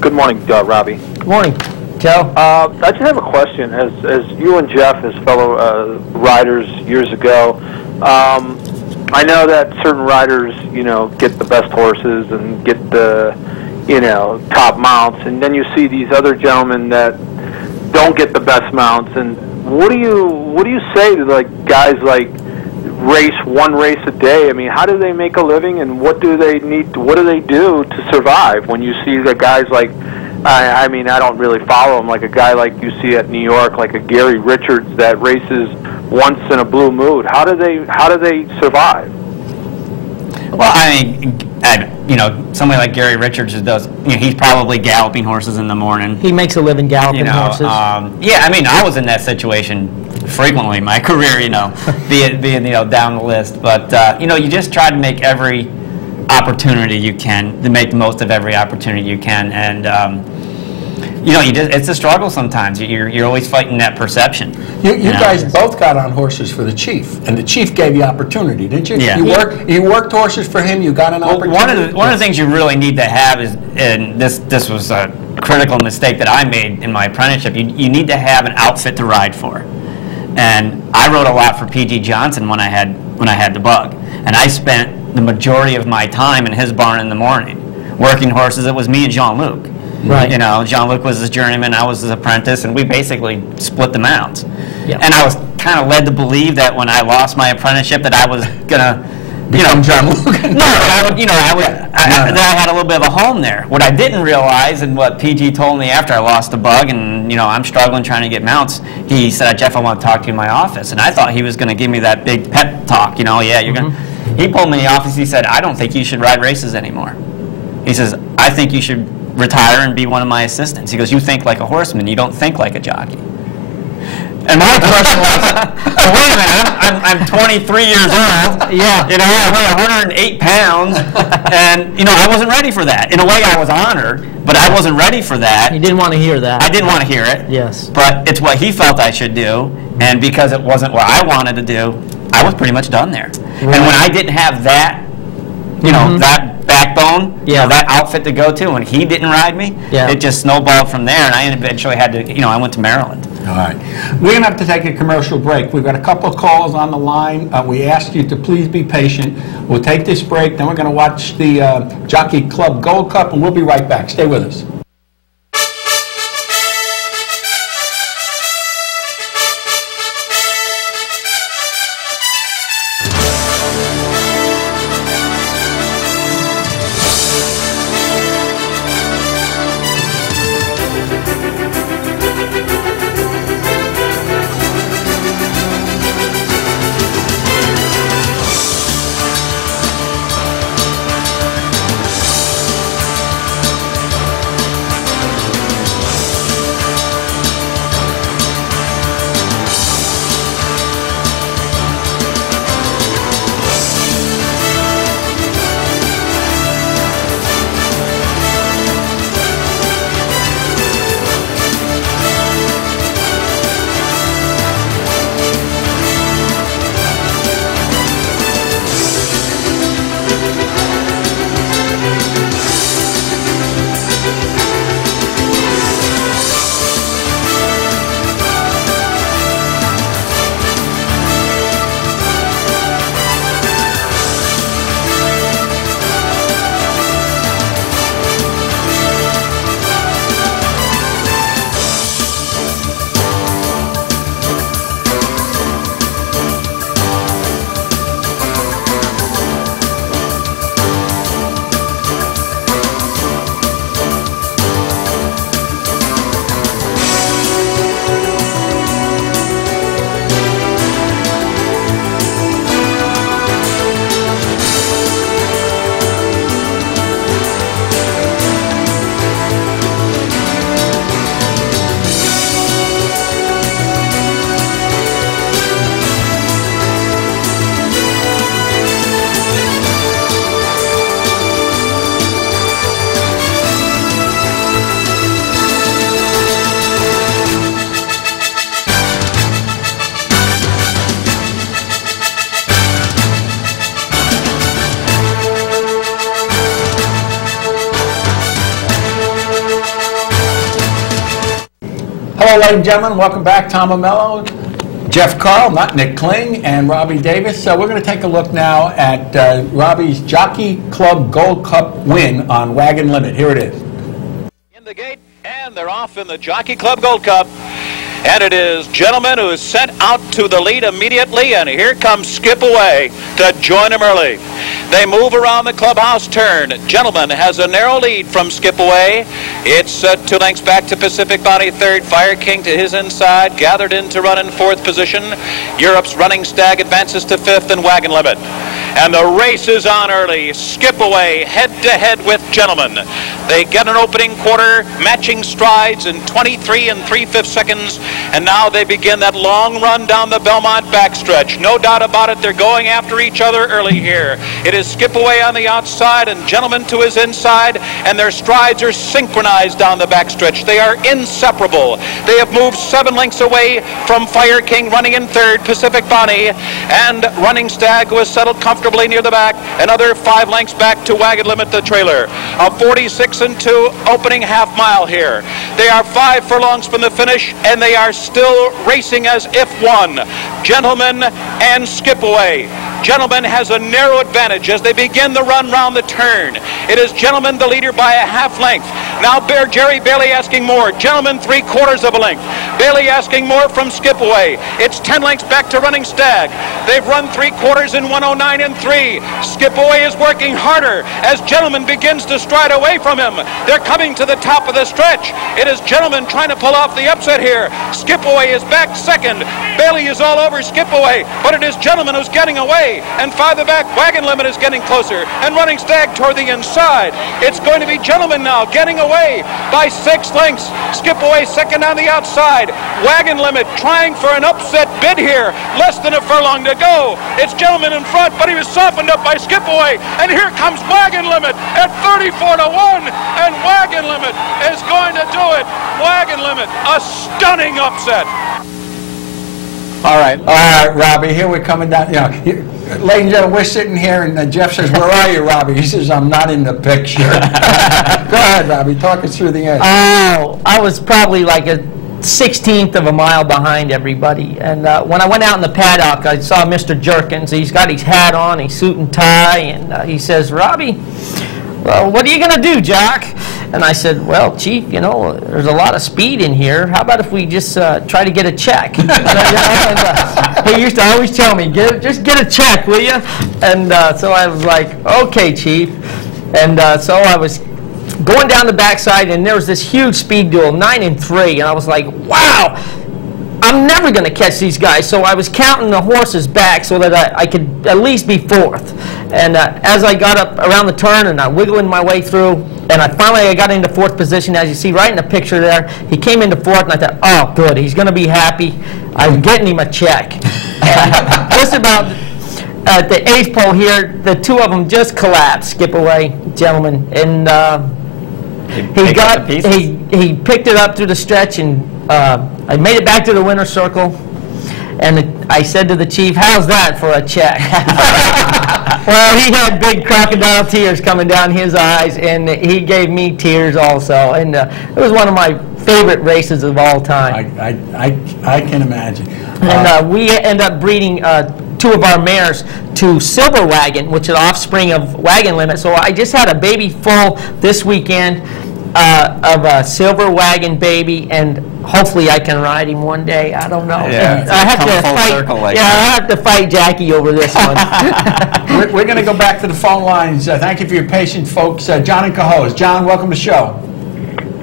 Good morning, Robbie. Good morning, Joe. I just have a question. As you and Jeff, as fellow riders years ago, I know that certain riders, you know, get the best horses and get the, you know, top mounts, and then you see these other gentlemen that don't get the best mounts. And what do you say to like guys like race one race a day? I mean, how do they make a living, and what do they need? What do they do to survive? When you see the guys like, I mean, I don't really follow them, like a guy like you see at New York, like a Gary Richards that races once in a blue moon. How do they survive? Well, I mean, you know, somebody like Gary Richards does. You know, he's probably galloping horses in the morning. He makes a living galloping You know, horses. yeah. I mean, I was in that situation frequently in my career. You know, being you know down the list, but you know, you just try to make every opportunity you can, to make the most of every opportunity you can, and you know, it's a struggle sometimes. You're always fighting that perception. You guys both got on horses for the chief, and the chief gave you opportunity, didn't you? Yeah. You worked horses for him. You got an opportunity. One of the things you really need to have is, and this was a critical mistake that I made in my apprenticeship. You need to have an outfit to ride for, and I rode a lot for P.G. Johnson when I had the bug. And I spent the majority of my time in his barn in the morning. Working horses, it was me and Jean-Luc. Right. You know, Jean-Luc was his journeyman, I was his apprentice, and we basically split the mounts. Yep. And I was kind of led to believe that when I lost my apprenticeship that I was gonna, Jean-Luc. No, that I had a little bit of a home there. What I didn't realize, and what PG told me after I lost the bug, and I'm struggling trying to get mounts, he said, "Jeff, I want to talk to you in my office." And I thought he was going to give me that big pep talk, yeah, you're gonna. He pulled me in the office. He said, "I don't think you should ride races anymore." He says, "I think you should retire and be one of my assistants." He goes, "You think like a horseman. You don't think like a jockey." And my question was, wait a minute, I'm 23 years old. Yeah. I weigh 108 pounds, and I wasn't ready for that. In a way, I was honored, but I wasn't ready for that. You didn't want to hear that. I didn't want to hear it. Yes. But it's what he felt I should do, and because it wasn't what I wanted to do, I was pretty much done there. Right. And when I didn't have that, that backbone, that outfit to go to, and he didn't ride me, it just snowballed from there, and I eventually had to, I went to Maryland. All right. We're going to have to take a commercial break. We've got a couple of calls on the line. We ask you to please be patient. We'll take this break, then we're going to watch the Jockey Club Gold Cup, and we'll be right back. Stay with us. Hello, ladies and gentlemen. Welcome back. Tom Amello, Jeff Carl, not Nick Kling, and Robbie Davis. So we're going to take a look now at Robbie's Jockey Club Gold Cup win on Wagon Limit. Here it is. In the gate, and they're off in the Jockey Club Gold Cup. And it is Gentleman who is sent out to the lead immediately, and here comes Skip Away to join him early. They move around the clubhouse turn. Gentleman has a narrow lead from Skip Away. It's 2 lengths back to Pacific Bounty third. Fire King to his inside, gathered in to run in 4th position. Europe's Running Stag advances to 5th and Wagon Limit. And the race is on early. Skip Away head-to-head with Gentleman. They get an opening quarter, matching strides in 23 3/5 seconds, and now they begin that long run down the Belmont backstretch. No doubt about it, they're going after each other early here. It is Skip Away on the outside and Gentleman to his inside, and their strides are synchronized down the backstretch. They are inseparable. They have moved 7 lengths away from Fire King running in 3rd, Pacific Bounty, and Running Stag, who has settled comfortably near the back, another 5 lengths back to Wagon Limit, the trailer. A 46 2 opening half mile here. They are 5 furlongs from the finish, and they are still racing as if one. Gentleman and Skip Away. Gentleman has a narrow advantage as they begin the run round the turn. It is Gentleman the leader by a half length. Now Jerry Bailey asking more. Gentleman 3/4 of a length. Bailey asking more from Skipaway. It's 10 lengths back to Running Stag. They've run 3/4 in 109 and 3. Skipaway is working harder as Gentleman begins to stride away from him. They're coming to the top of the stretch. It is Gentleman trying to pull off the upset here. Skipaway is back second. Bailey is all over Skipaway, but it is Gentleman who's getting away. And farther back, Wagon Limit is getting closer. And Running Stag toward the inside. It's going to be Gentleman now getting away by 6 lengths. Skipaway second on the outside. Wagon Limit trying for an upset bid here. Less than a furlong to go. It's Gentleman in front, but he was softened up by Skipaway. And here comes Wagon Limit at 34-1. And Wagon Limit is going to do it. Wagon Limit, a stunning upset. All right, Robbie, here we're coming down. Ladies and gentlemen, we're sitting here, and Jeff says, "Where are you, Robbie?" He says, "I'm not in the picture." Go ahead, Robbie, talk us through the end. Oh, I was probably like a 1/16 of a mile behind everybody. And when I went out in the paddock, I saw Mr. Jerkins. He's got his hat on, his suit and tie, and he says, "Robbie, well, what are you going to do, Jock?" And I said, "Well, Chief, there's a lot of speed in here. How about if we just try to get a check?" He used to always tell me, just get a check, will you? And so I was like, "Okay, Chief." And so I was going down the backside, and there was this huge speed duel, 9 and 3. And I was like, wow, I'm never going to catch these guys. So I was counting the horses back so that I could at least be 4th. And as I got up around the turn and I wiggling my way through, and I got into 4th position, as you see right in the picture there. He came into 4th, and I thought, oh, good, he's going to be happy. I'm getting him a check. And just about at the 8th pole here, the 2 of them just collapsed, Skipaway, Gentleman. And he picked it up through the stretch, and I made it back to the winner's circle. And I said to the Chief, "How's that for a check?" Well, he had big crocodile tears coming down his eyes, and he gave me tears also. And it was one of my favorite races of all time. I can imagine. And we end up breeding 2 of our mares to Silver Wagon, which is offspring of Wagon Limit. So I just had a baby full this weekend of a Silver Wagon baby, and hopefully I can ride him one day. I don't know. Yeah, I have to fight Jackie over this one. We're going to go back to the phone lines. Thank you for your patience, folks. John and Cohoes. John, welcome to the show.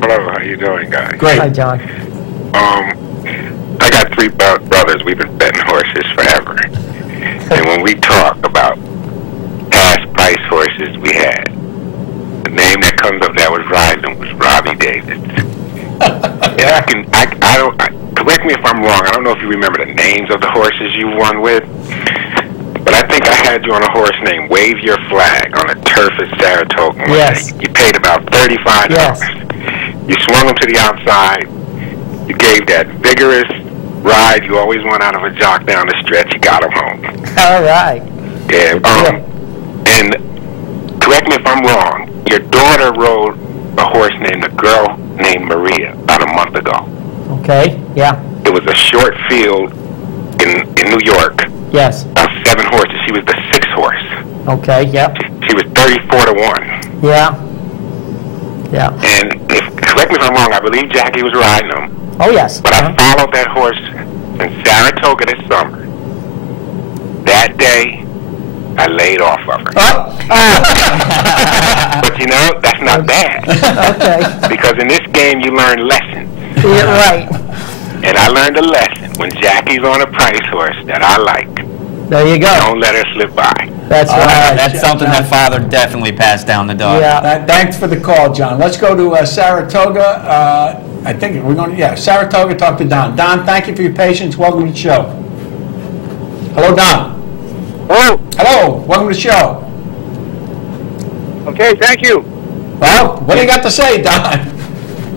Hello, how you doing, guys? Great. Hi, John. I got 3 brothers. We've been betting horses forever. And when we talk about past price horses we had, the name that comes up that was rising was Robbie Davis. And correct me if I'm wrong, I don't know if you remember the names of the horses you won with, but I think I had you on a horse named Wave Your Flag on a turf at Saratoga. Yes. You paid about $35. Yes. You swung him to the outside. You gave that vigorous ride you always want out of a jock down the stretch. You got him home. All right. Yeah. And correct me if I'm wrong, your daughter rode a horse named a girl named Maria about a month ago. Okay, yeah. It was a short field in New York. Yes. About 7 horses. She was the 6th horse. Okay, yep. She was 34-1. Yeah. Yeah. And correct me if I'm wrong, I believe Jackie was riding them. Oh, yes. But I followed that horse in Saratoga this summer. That day, I laid off of her. But that's not bad. Okay. Because in this game, you learn lessons. Yeah, right. And I learned a lesson. When Jackie's on a price horse that I like, there you go. Don't let her slip by. That's right. That's something that father definitely passed down the dog. Yeah. Thanks for the call, John. Let's go to Saratoga. I think we're going to, Saratoga, talk to Don. Don, thank you for your patience. Welcome to the show. Hello, Don. Hello. Hello. Welcome to the show. Okay, thank you. Well, what do you got to say, Don?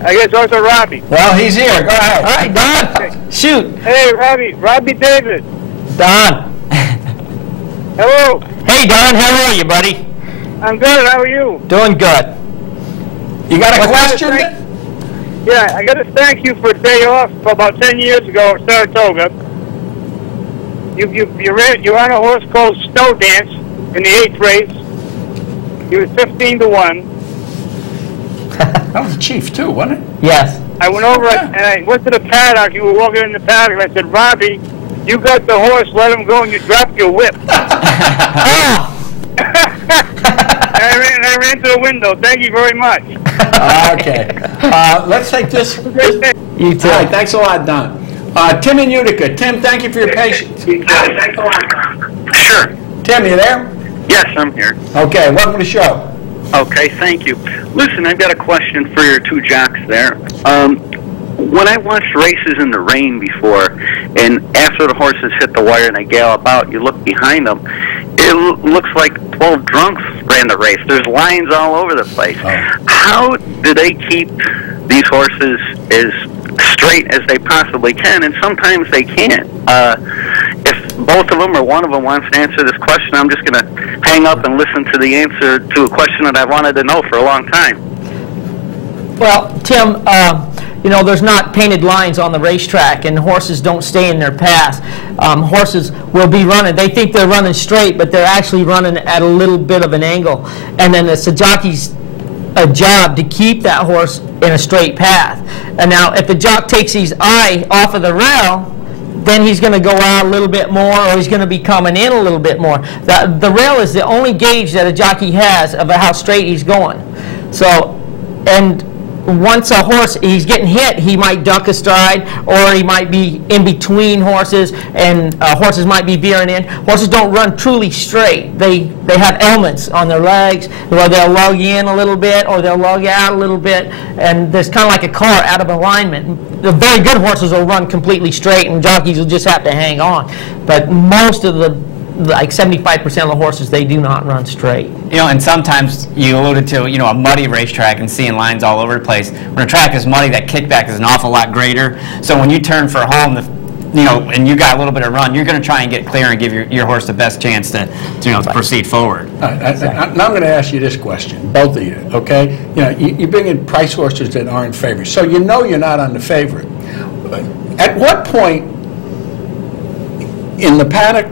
I guess also Robbie. Well, he's here. Go ahead. All right, Don. Shoot. Hey, Robbie Davis. Don. Hello. Hey, Don. How are you, buddy? I'm good. How are you? Doing good. You got a question? Yeah, I got to thank you for a day off about 10 years ago at Saratoga. you ran a horse called Snow Dance in the 8th race. He was 15-1. That was the Chief too, wasn't it? Yes. I went over and I went to the paddock. You were walking in the paddock. And I said, Robbie, you got the horse. Let him go, and you dropped your whip. I ran to the window. Thank you very much. Okay. Let's take this. You too. All right, thanks a lot, Don. Tim in Utica. Tim, thank you for your patience. Thanks a lot. Sure. Tim, you there? Yes, I'm here. Okay, welcome to the show. Okay, thank you. Listen, I've got a question for your two jocks there. When I watched races in the rain before, and after the horses hit the wire and they gallop out, you look behind them, it looks like 12 drunks ran the race. There's lines all over the place. Oh. How do they keep these horses as straight as they possibly can? And sometimes they can't. If both of them or one of them wants to answer this question, I'm just going to hang up and listen to the answer to a question that I wanted to know for a long time. Well, Tim, you know, there's not painted lines on the racetrack, and horses don't stay in their path. Horses will be running. They think they're running straight, but they're actually running at a little bit of an angle. And then it's the jockey's job to keep that horse in a straight path. And now, if the jock takes his eye off of the rail, then he's going to go out a little bit more, or he's going to be coming in a little bit more. The rail is the only gauge that a jockey has of how straight he's going. So, and once a horse, he's getting hit, he might duck a stride, or he might be in between horses, and horses might be veering in. Horses don't run truly straight. They have elements on their legs, where they'll lug in a little bit, or they'll lug out a little bit, and there's kind of like a car out of alignment. The very good horses will run completely straight, and jockeys will just have to hang on. But most of the, like 75% of the horses, they do not run straight. You know, and sometimes you alluded to, you know, a muddy racetrack and seeing lines all over the place. When a track is muddy, that kickback is an awful lot greater. So when you turn for home, you know, and you got a little bit of run, you're going to try and get clear and give your horse the best chance to you know, proceed forward. Now I'm going to ask you this question, both of you, okay? You know, you bring in price horses that aren't favorites, so you know you're not on the favorite. At what point in the paddock,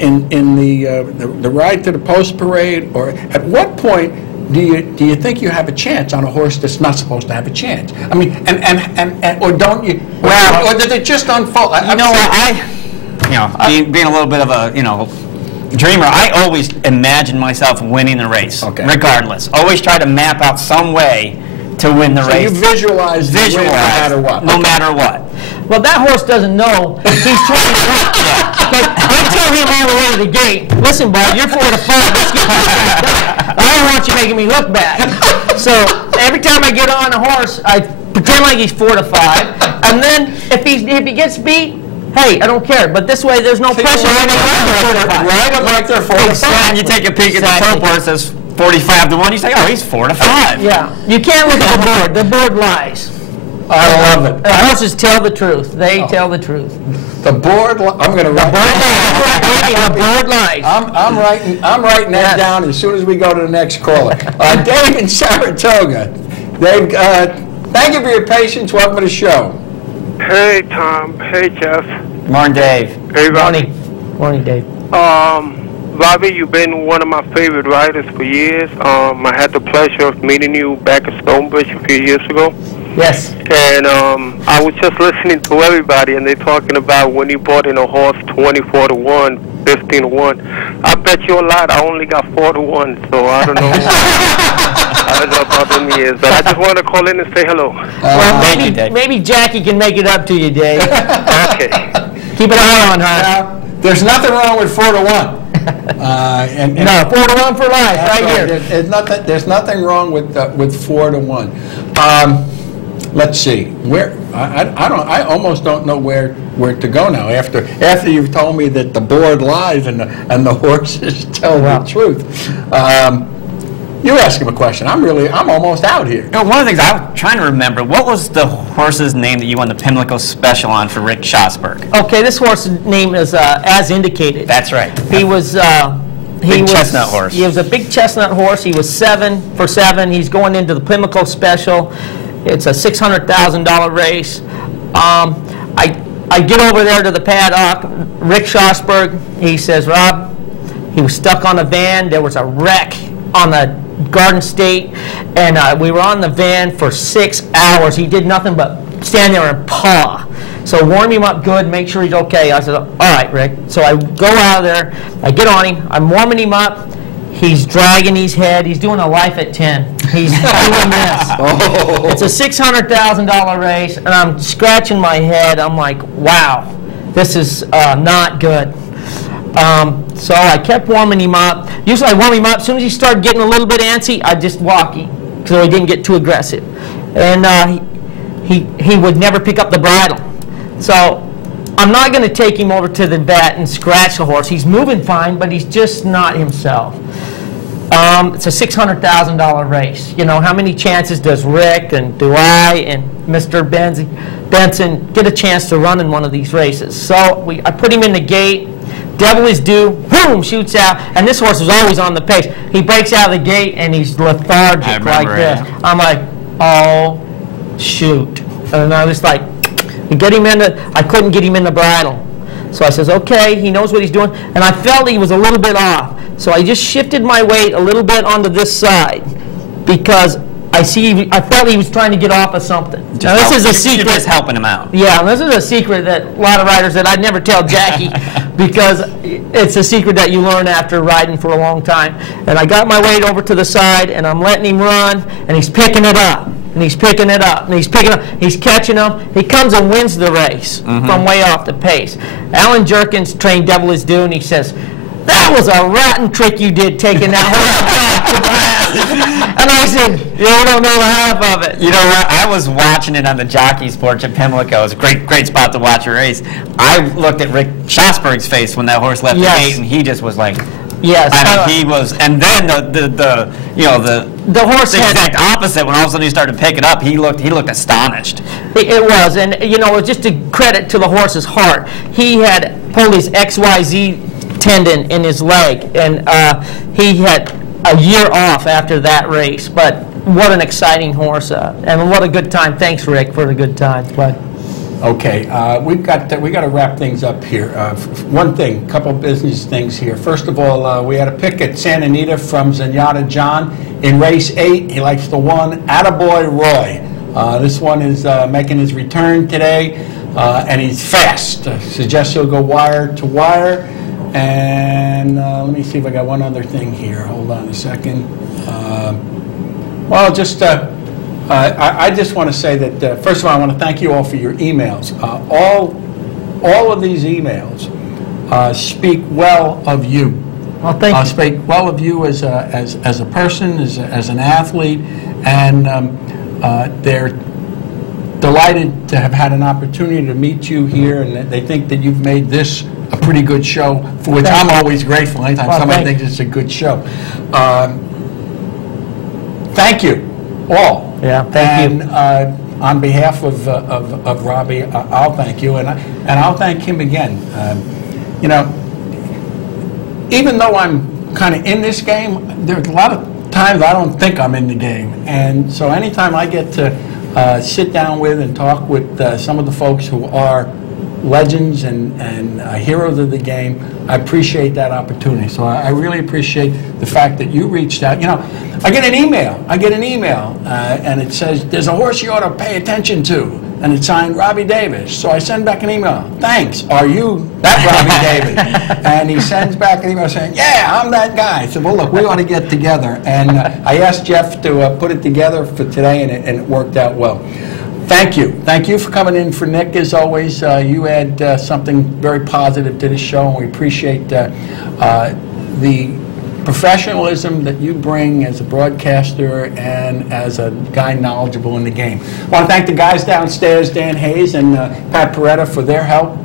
in the ride to the post parade, or at what point do you think you have a chance on a horse that's not supposed to have a chance? I mean, and or don't you? Well, or did it just unfold? You know what, being a little bit of a, you know, dreamer, I always imagine myself winning the race, regardless. Always try to map out some way to win the race. So you visualize no matter what. No matter what. Well, that horse doesn't know he's trying to win. But I tell him all the way to the gate, listen, bud, you're 4 to 5. Let's get this thing done. I don't want you making me look bad. So every time I get on a horse, I pretend like he's 4 to 5. And then if he gets beat, hey, I don't care. But this way, there's no pressure. Right up like they're 4 to 5. And you take a peek at the top horse that's 45 to 1. You say, oh, he's 4 to 5. Yeah, you can't look at the board. The board lies. I love it. The horses tell the truth. They tell the truth. The board. I'm going to write. The board lies. I'm writing that down as soon as we go to the next caller. Dave in Saratoga. Dave, thank you for your patience. Welcome to the show. Hey, Tom. Hey, Jeff. Morning, Dave. Hey, Robbie. Morning, Dave. Robbie, you've been one of my favorite riders for years. I had the pleasure of meeting you back at Stonebridge a few years ago. Yes. And I was just listening to everybody, and they're talking about when you bought in a horse 24 to 1, 15 to 1. I bet you a lot. I only got 4 to 1, so I don't know about them years. But I just want to call in and say hello. Well, maybe Jackie can make it up to you, Dave. Okay. Keep an eye on her. There's nothing wrong with 4 to 1. No, 4 to 1 for life, right here. There's nothing wrong with 4 to 1. Let's see. Where I almost don't know where to go now. After you've told me that the board lies and the horses tell the truth. You ask him a question. I'm almost out here. You know, one of the things I was trying to remember, what was the horse's name that you won the Pimlico Special on for Rick Schosberg? Okay, this horse's name is As Indicated. That's right. He was big chestnut horse. He was a big chestnut horse. He was 7 for 7. He's going into the Pimlico Special. It's a $600,000 race. I I get over there to the paddock. Rick Schosberg, he says, Rob, he was stuck on a van. There was a wreck on the Garden State, and we were on the van for 6 hours. He did nothing but stand there and paw. So warm him up good, make sure he's okay. I said, all right, Rick. So I go out of there, I get on him, I'm warming him up. He's dragging his head. He's doing a life at 10. He's doing this. It's a $600,000 race, and I'm scratching my head. I'm like, wow, this is not good. So I kept warming him up. Usually I warm him up. As soon as he started getting a little bit antsy, I'd just walk him so he didn't get too aggressive. And he would never pick up the bridle. So I'm not going to take him over to the vet and scratch the horse. He's moving fine, but he's just not himself. It's a $600,000 race. You know, how many chances does Rick and do I and Mr. Benson get a chance to run in one of these races? So I put him in the gate. Devil is due. Boom! Shoots out. And this horse was always on the pace. He breaks out of the gate and he's lethargic like this. I'm like, oh, shoot. And I was like, I couldn't get him in the bridle. So I says, okay, he knows what he's doing. And I felt he was a little bit off. So I just shifted my weight a little bit onto this side because I felt he was trying to get off of something. Now this is a secret. You're just helping him out. Yeah, this is a secret that a lot of riders that I'd never tell Jackie because it's a secret that you learn after riding for a long time. And I got my weight over to the side and I'm letting him run and he's picking it up. And he's picking it up, and he's picking up, he's catching him. He comes and wins the race from way off the pace. Alan Jerkins trained Devil is Due, and he says, that was a rotten trick you did taking that horse back. And I said, you don't know the half of it. You know what? I was watching it on the jockey's porch at Pimlico. It was a great spot to watch a race. I looked at Rick Schosberg's face when that horse left the gate, and he just was like, yes. I mean, he was, and then the horse exact opposite. When all of a sudden he started to pick it up, he looked astonished. It was, and you know, just a credit to the horse's heart. He had pulled his XYZ tendon in his leg, and he had a year off after that race. But what an exciting horse, and what a good time. Thanks, Rick, for the good time. But okay, we got to wrap things up here. One thing, couple of business things here. First of all, we had a pick at Santa Anita from Zenyatta John in race 8. He likes the one, Attaboy Roy. This one is making his return today, and he's fast. Suggests he'll go wire to wire. And let me see if I got one other thing here. Hold on a second. Well, just I just want to say that first of all, I want to thank you all for your emails. All of these emails speak well of you. Well, thank you. Speak well of you as a person, as an athlete, and they're delighted to have had an opportunity to meet you here, and they think that you've made this a pretty good show, for which I'm always grateful. Anytime somebody thinks it's a good show. Thank you, all. Yeah, thank you. And on behalf of Robbie, I'll thank you, and I'll thank him again. You know, even though I'm kind of in this game, there's a lot of times I don't think I'm in the game, and so anytime I get to sit down with and talk with some of the folks who are legends and heroes of the game, I appreciate that opportunity. So I really appreciate the fact that you reached out. You know, I get an email, and it says, there's a horse you ought to pay attention to, and it's signed Robbie Davis. So I send back an email, thanks, are you that Robbie Davis? And he sends back an email saying, yeah, I'm that guy. I said, well, look, we ought to get together. And I asked Jeff to put it together for today, and it worked out well. Thank you. Thank you for coming in for Nick, as always. You add something very positive to this show, and we appreciate the professionalism that you bring as a broadcaster and as a guy knowledgeable in the game. I want to thank the guys downstairs, Dan Hayes and Pat Peretta, for their help.